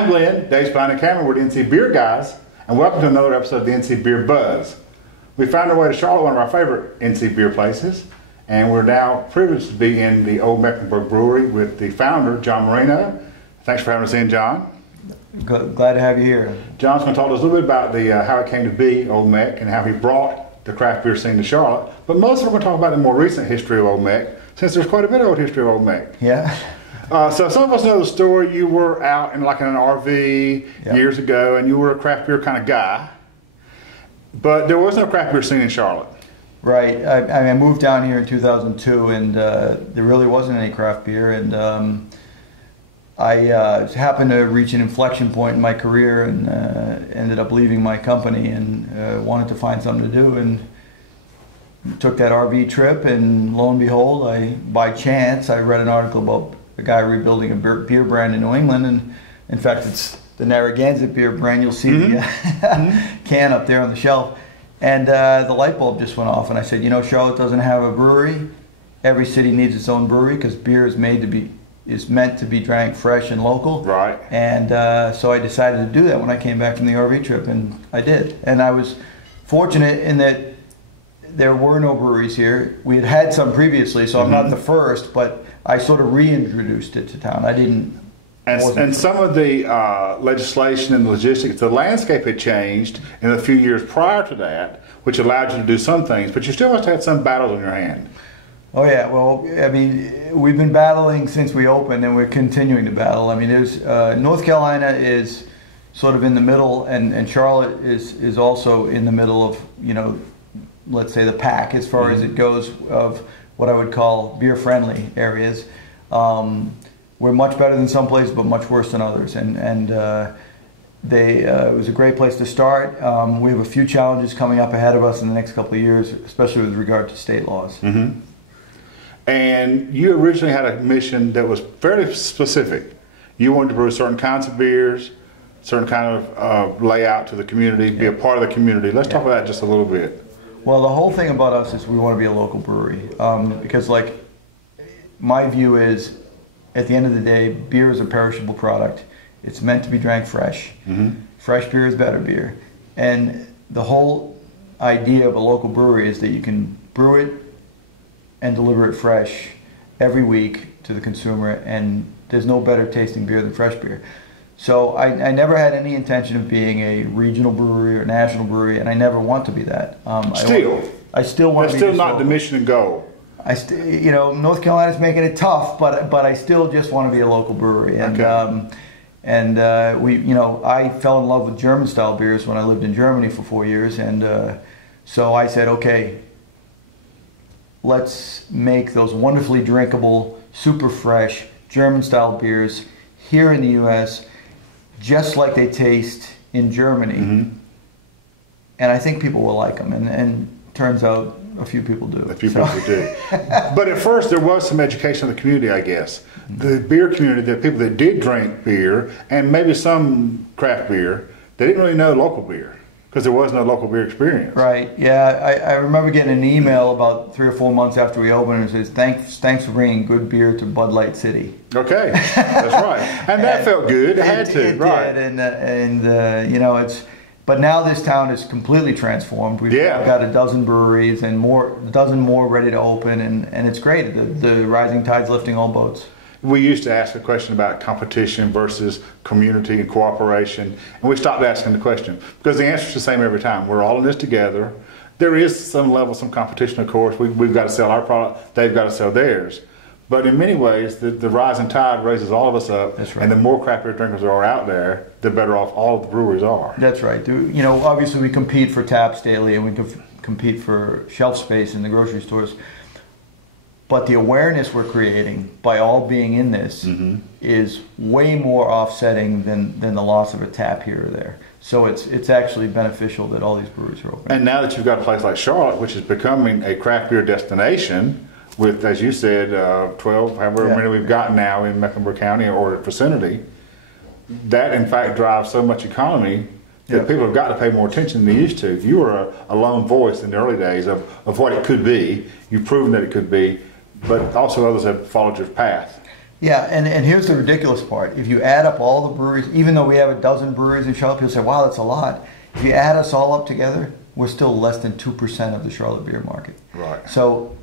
I'm Glenn, Dave's behind the camera with NC Beer Guys, and welcome to another episode of the NC Beer Buzz. We found our way to Charlotte, one of our favorite NC beer places, and we're now privileged to be in the Old Mecklenburg Brewery with the founder, John Marino. Thanks for having us in, John. Glad to have you here. John's going to talk to us a little bit about how it came to be Old Meck and how he brought the craft beer scene to Charlotte. But most of us are going to talk about the more recent history of Old Meck, since there's quite a bit of old history of Old Meck. Yeah. So some of us know the story. You were out in an RV years ago, and you were a craft beer kind of guy. But there was no craft beer scene in Charlotte. Right. I moved down here in 2002, and there really wasn't any craft beer. And I happened to reach an inflection point in my career, and ended up leaving my company, and wanted to find something to do, and took that RV trip. And lo and behold, by chance, I read an article about a guy rebuilding a beer brand in New England, and in fact it's the Narragansett beer brand. You'll see the can up there on the shelf, and the light bulb just went off, and I said, you know, Charlotte doesn't have a brewery. Every city needs its own brewery because beer is meant to be drank fresh and local. Right. And so I decided to do that when I came back from the RV trip, and I did. And I was fortunate in that there were no breweries here. We had had some previously, so I'm not the first, but I sort of reintroduced it to town. I didn't. And some of the legislation and logistics, the landscape had changed in a few years prior to that, which allowed you to do some things, but you still must have had some battles on your hand. Oh yeah, well, I mean, we've been battling since we opened, and we're continuing to battle. I mean, there's North Carolina is sort of in the middle, and Charlotte is also in the middle of, you know, let's say the pack as far as it goes of what I would call beer-friendly areas. We're much better than some places, but much worse than others. And it was a great place to start. We have a few challenges coming up ahead of us in the next couple of years, especially with regard to state laws. And you originally had a mission that was fairly specific. You wanted to brew certain kinds of beers, certain kind of layout to the community, be a part of the community. Let's talk about that just a little bit. Well, the whole thing about us is we want to be a local brewery, because, like, my view is, at the end of the day, beer is a perishable product. It's meant to be drank fresh. Fresh beer is better beer. And the whole idea of a local brewery is that you can brew it and deliver it fresh every week to the consumer, and there's no better tasting beer than fresh beer. So I never had any intention of being a regional brewery or national brewery, and I never want to be that. I still want to be. That's still not the mission and goal. You know, North Carolina's making it tough, but I still just want to be a local brewery. And I fell in love with German style beers when I lived in Germany for 4 years, and so I said, okay, let's make those wonderfully drinkable, super fresh German style beers here in the U.S. just like they taste in Germany, and I think people will like them. And turns out a few people do. A few people do. But at first there was some education of the community, I guess. The beer community, the people that did drink beer, and maybe some craft beer, they didn't really know local beer because there was no local beer experience. Right. Yeah, I remember getting an email about 3 or 4 months after we opened, and it says, thanks for bringing good beer to Bud Light City. Okay, that's right. And that felt good. It had to, right? And you know, it's. But now this town is completely transformed. We've got a dozen breweries and a dozen more ready to open, and it's great. The rising tide's lifting all boats. We used to ask a question about competition versus community and cooperation, and we stopped asking the question because the answer is the same every time. We're all in this together. There is some level, some competition, of course. We've got to sell our product, they've got to sell theirs. But in many ways, the rising tide raises all of us up. That's right. And the more craft beer drinkers there are out there, the better off all of the breweries are. That's right. You know, obviously we compete for taps daily, and we compete for shelf space in the grocery stores. But the awareness we're creating by all being in this is way more offsetting than the loss of a tap here or there. So it's actually beneficial that all these breweries are open. And now that you've got a place like Charlotte, which is becoming a craft beer destination, with, as you said, 12, however many we've got now in Mecklenburg County or vicinity, that in fact drives so much economy that people have got to pay more attention than they used to. You were a lone voice in the early days of what it could be. You've proven that it could be, but also others have followed your path. Yeah, and here's the ridiculous part. If you add up all the breweries, even though we have a dozen breweries in Charlotte, people say, wow, that's a lot. If you add us all up together, we're still less than 2% of the Charlotte beer market. Right. So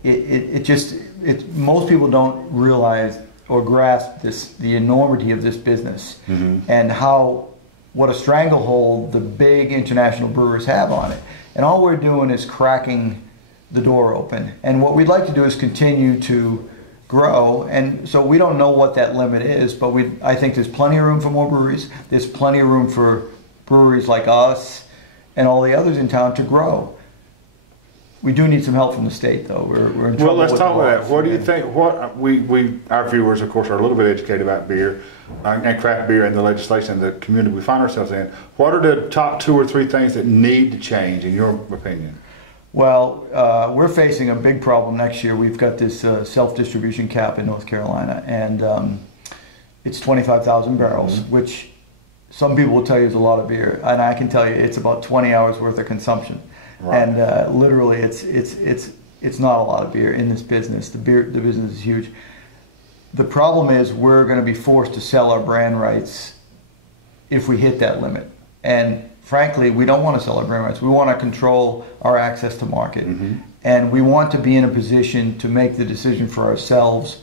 most people don't realize or grasp the enormity of this business and what a stranglehold the big international brewers have on it. And all we're doing is cracking the door open. And what we'd like to do is continue to grow. And so we don't know what that limit is, but I think there's plenty of room for more breweries. There's plenty of room for breweries like us and all the others in town to grow. We do need some help from the state, though. We're in trouble. Well, let's with talk the about laws. that. What do you think? Our viewers, of course, are a little bit educated about beer and craft beer and the legislation and the community we find ourselves in. What are the top 2 or 3 things that need to change, in your opinion? Well, we're facing a big problem next year. We've got this self-distribution cap in North Carolina, and it's 25,000 barrels, which some people will tell you is a lot of beer, and I can tell you it's about 20 hours worth of consumption. Right. And literally, it's not a lot of beer in this business. The business is huge. The problem is we're going to be forced to sell our brand rights if we hit that limit. And frankly, we don't want to sell our brand rights. We want to control our access to market. And we want to be in a position to make the decision for ourselves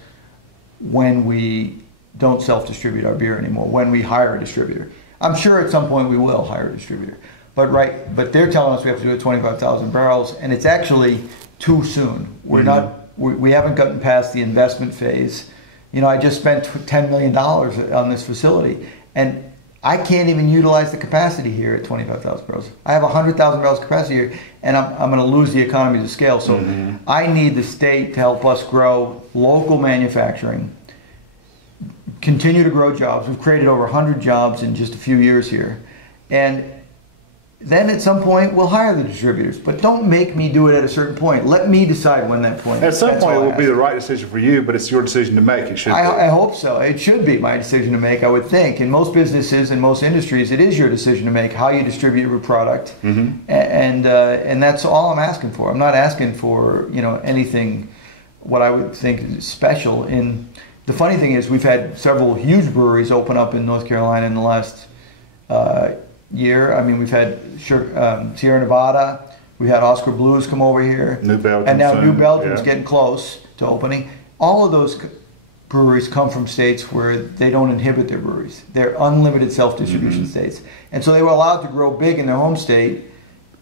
when we don't self-distribute our beer anymore, when we hire a distributor. I'm sure at some point we will hire a distributor. But they're telling us we have to do it 25,000 barrels, and it's actually too soon. We haven't gotten past the investment phase. You know, I just spent $10 million on this facility, and I can't even utilize the capacity here at 25,000 barrels. I have 100,000 barrels capacity here, and I'm going to lose the economies of scale. So I need the state to help us grow local manufacturing, continue to grow jobs. We've created over 100 jobs in just a few years here. And then at some point we'll hire the distributors, but don't make me do it at a certain point. Let me decide when that point is. At some point it will be the right decision for you, but it's your decision to make. It should be. I hope so. It should be my decision to make, I would think. In most businesses and most industries, it is your decision to make how you distribute your product, and that's all I'm asking for. I'm not asking for anything what I would think is special. The funny thing is we've had several huge breweries open up in North Carolina in the last year. I mean, we've had Sierra Nevada, we had Oscar Blues come over here, New Belgium, and now New Belgium's getting close to opening. All of those breweries come from states where they don't inhibit their breweries. They're unlimited self-distribution states, and so they were allowed to grow big in their home state,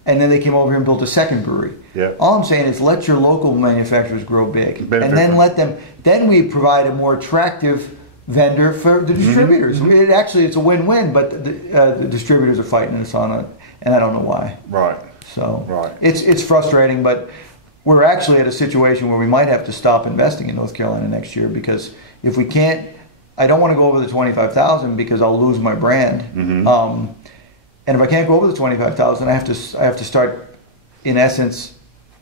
and then they came over here and built a second brewery. All I'm saying is let your local manufacturers grow big, and then let them. Then we provide a more attractive vendor for the distributors. It's a win-win, but the distributors are fighting us on it, and I don't know why. So it's frustrating, but we're actually at a situation where we might have to stop investing in North Carolina next year, because if we can't, I don't want to go over the 25,000 because I'll lose my brand. And if I can't go over the 25,000, I have to start, in essence,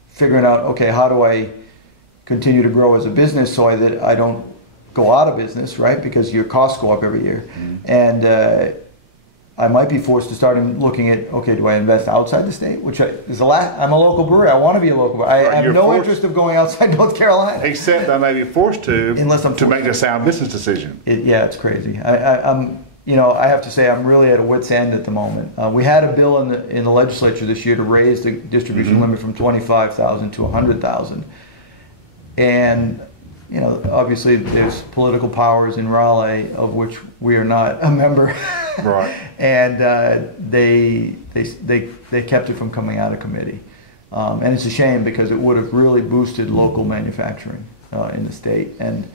figuring out, okay, how do I continue to grow as a business so that I don't go out of business, right? Because your costs go up every year. And I might be forced to start looking at, okay, do I invest outside the state? I'm a local brewery. I want to be a local brewery. I have no interest of going outside North Carolina. Except I may be forced to, unless I'm to make a sound business decision. It's crazy. I have to say I'm really at a wit's end at the moment. We had a bill in the legislature this year to raise the distribution limit from 25,000 to 100,000. And obviously there's political powers in Raleigh of which we are not a member. And they kept it from coming out of committee. And it's a shame because it would have really boosted local manufacturing in the state. And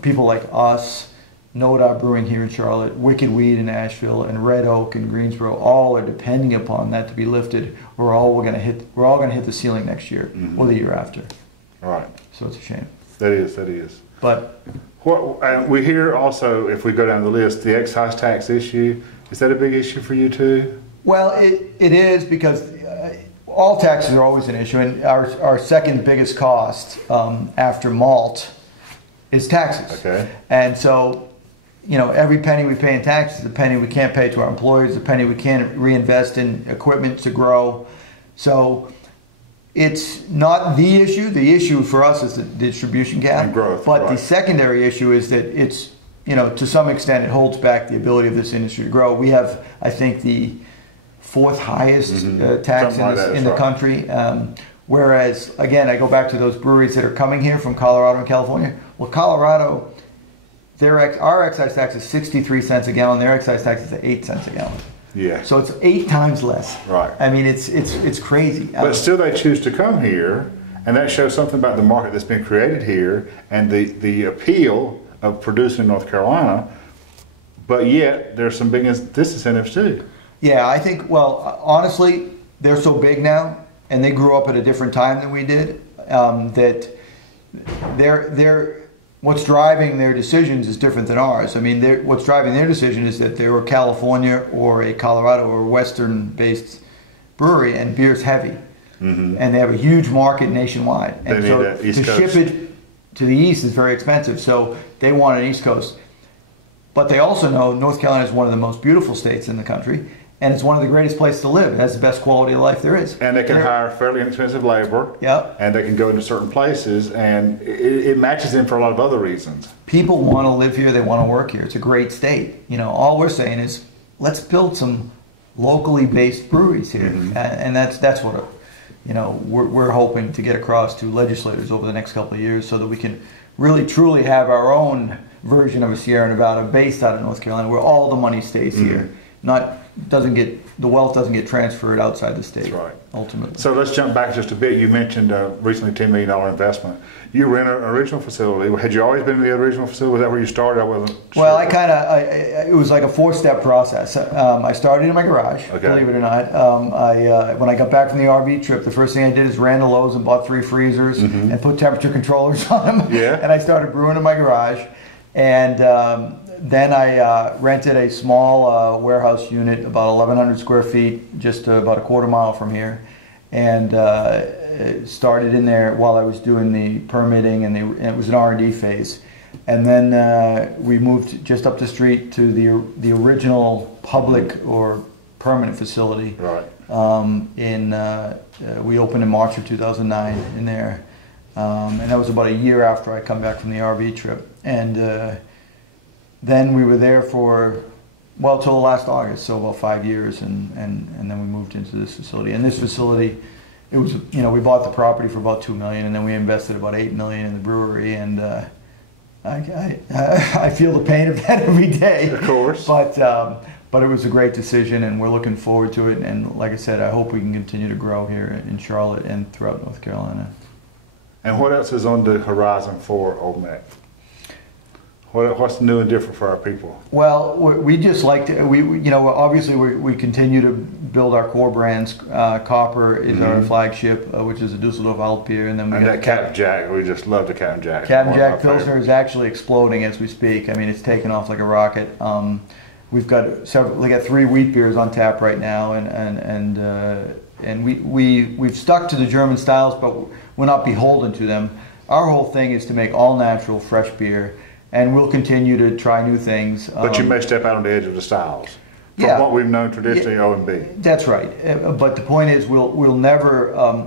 people like us, No Doubt Brewing here in Charlotte, Wicked Weed in Asheville, and Red Oak in Greensboro, all are depending upon that to be lifted. We're all going to hit the ceiling next year or the year after. So it's a shame. That is. But we hear also, if we go down the list, the excise tax issue. Is that a big issue for you too? Well, it is, because all taxes are always an issue, and our second biggest cost after malt is taxes. And so, every penny we pay in taxes is a penny we can't pay to our employees, a penny we can't reinvest in equipment to grow. So it's not the issue. The issue for us is the distribution gap. And growth, but right. the secondary issue is that it's, to some extent, it holds back the ability of this industry to grow. We have, I think, the fourth highest tax in the country. Whereas, again, I go back to those breweries that are coming here from Colorado and California. Well, Colorado, our excise tax is 63 cents a gallon. Their excise tax is 8 cents a gallon. Yeah. So it's 8 times less. Right. I mean, it's crazy. But still, they choose to come here, and that shows something about the market that's been created here and the appeal of producing in North Carolina. But yet, there's some big disincentives too. Yeah, I think. Well, honestly, they're so big now, and they grew up at a different time than we did. That what's driving their decisions is different than ours. I mean, what's driving their decision is that they were California or a Colorado or Western-based brewery, and beer's heavy, and they have a huge market nationwide. And so to ship it to the East is very expensive. So they want an East Coast, but they also know North Carolina is one of the most beautiful states in the country. And it's one of the greatest places to live. It has the best quality of life there is. And they can hire fairly inexpensive labor. Yep. And they can go into certain places, and it matches them for a lot of other reasons. People want to live here. They want to work here. It's a great state. All we're saying is, let's build some locally based breweries here, and that's what we're hoping to get across to legislators over the next couple of years, so that we can really truly have our own version of a Sierra Nevada based out of North Carolina, where all the money stays here. The wealth doesn't get transferred outside the state. That's right. Ultimately. So let's jump back just a bit. You mentioned recently $10 million investment. You were in an original facility. Had you always been in the original facility? Was that where you started? I wasn't sure. Well, it was like a 4-step process. I started in my garage, believe it or not. When I got back from the RV trip, the first thing I did is ran to Lowe's and bought 3 freezers and put temperature controllers on them. Yeah. And I started brewing in my garage. And then I rented a small warehouse unit, about 1,100 square feet, just about a quarter mile from here, and started in there while I was doing the permitting, and it was an R&D phase. And then we moved just up the street to the original public or permanent facility. Right. We opened in March of 2009 in there, and that was about a year after I come back from the RV trip. And then we were there for, till last August, so about 5 years, and then we moved into this facility. And this facility, it was, we bought the property for about $2 million, and then we invested about $8 million in the brewery, and I feel the pain of that every day. Of course. But it was a great decision, and we're looking forward to it. And like I said, I hope we can continue to grow here in Charlotte and throughout North Carolina. And what else is on the horizon for Olde? What's new and different for our people? Well, we just like to, obviously we continue to build our core brands. Copper is our flagship, which is a Dusseldorf alt beer. And then we got Captain Jack, we just love the Captain Jack. Captain Jack Pilsner is actually exploding as we speak. I mean, it's taken off like a rocket. We've got 3 wheat beers on tap right now, and we've stuck to the German styles, but we're not beholden to them. Our whole thing is to make all natural, fresh beer. And we'll continue to try new things. But you may step out on the edge of the styles from what we've known traditionally O&B. That's right. But the point is, we'll never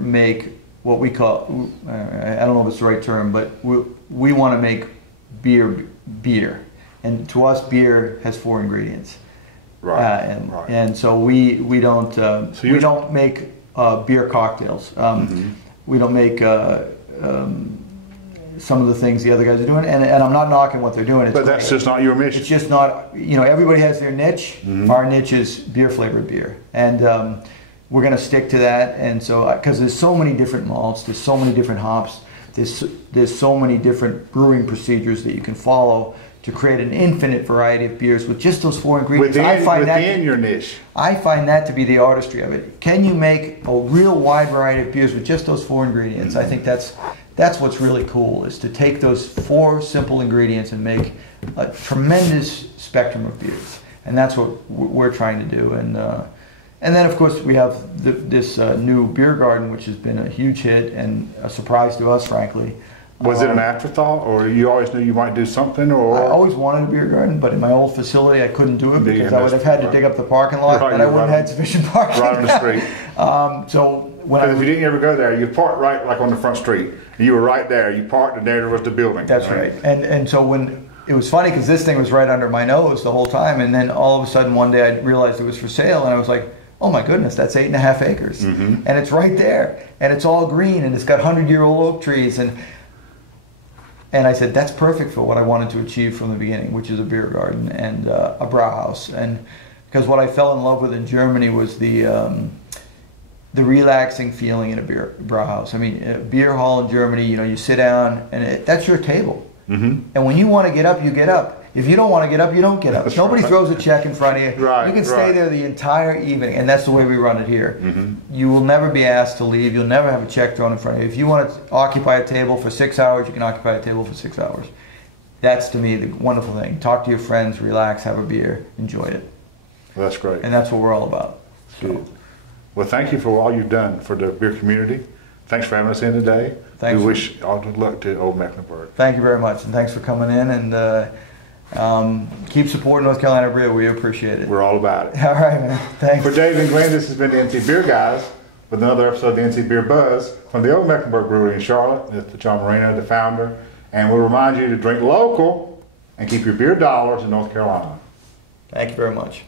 make what we call, I don't know if it's the right term, but we want to make beer. And to us, beer has 4 ingredients. Right. And so we don't make beer cocktails. We don't make some of the things the other guys are doing, and I'm not knocking what they're doing. But that's just not your mission. It's just not, everybody has their niche. Our niche is beer flavored beer, and we're going to stick to that. And so, because there's so many different malts, there's so many different hops, there's so many different brewing procedures that you can follow to create an infinite variety of beers with just those 4 ingredients. Within your niche. I find that to be the artistry of it. Can you make a real wide variety of beers with just those 4 ingredients? I think that's what's really cool, is to take those 4 simple ingredients and make a tremendous spectrum of beers. And that's what we're trying to do. And then, of course, we have this new beer garden, which has been a huge hit and a surprise to us, frankly. Was it an afterthought, or you always knew you might do something? Or I always wanted a beer garden, but in my old facility I couldn't do it because I would have had to dig up the parking lot, and I wouldn't have had sufficient parking. Right on the street. So when if you didn't ever go there, you parked right like on the front street. You were right there. You parked, and there was the building. That's right. And so when it was funny because this thing was right under my nose the whole time, and then all of a sudden one day I realized it was for sale, and I was like, oh my goodness, that's 8.5 acres, and it's right there, and it's all green, and it's got 100-year-old oak trees, and I said that's perfect for what I wanted to achieve from the beginning, which is a beer garden and a brauhaus. And because what I fell in love with in Germany was the relaxing feeling in a brauhaus. I mean, a beer hall in Germany, you know, you sit down and that's your table. And when you want to get up, you get up. If you don't want to get up, you don't get up. That's Nobody right. throws a check in front of you. Right, you can stay there the entire evening, and that's the way we run it here. You will never be asked to leave. You'll never have a check thrown in front of you. If you want to occupy a table for 6 hours, you can occupy a table for 6 hours. That's, to me, the wonderful thing. Talk to your friends, relax, have a beer, enjoy it. Well, that's great. And that's what we're all about. Good. Well, thank you for all you've done for the beer community. Thanks for having us in today. Thanks. We wish all the luck to Old Mecklenburg. Thank you very much, and thanks for coming in, and keep supporting North Carolina Brew. We appreciate it. We're all about it. All right, man. Thanks. For Dave and Glenn, this has been the NC Beer Guys with another episode of the NC Beer Buzz from the Old Mecklenburg Brewery in Charlotte. It's John Marino, the founder, and we'll remind you to drink local and keep your beer dollars in North Carolina. Thank you very much.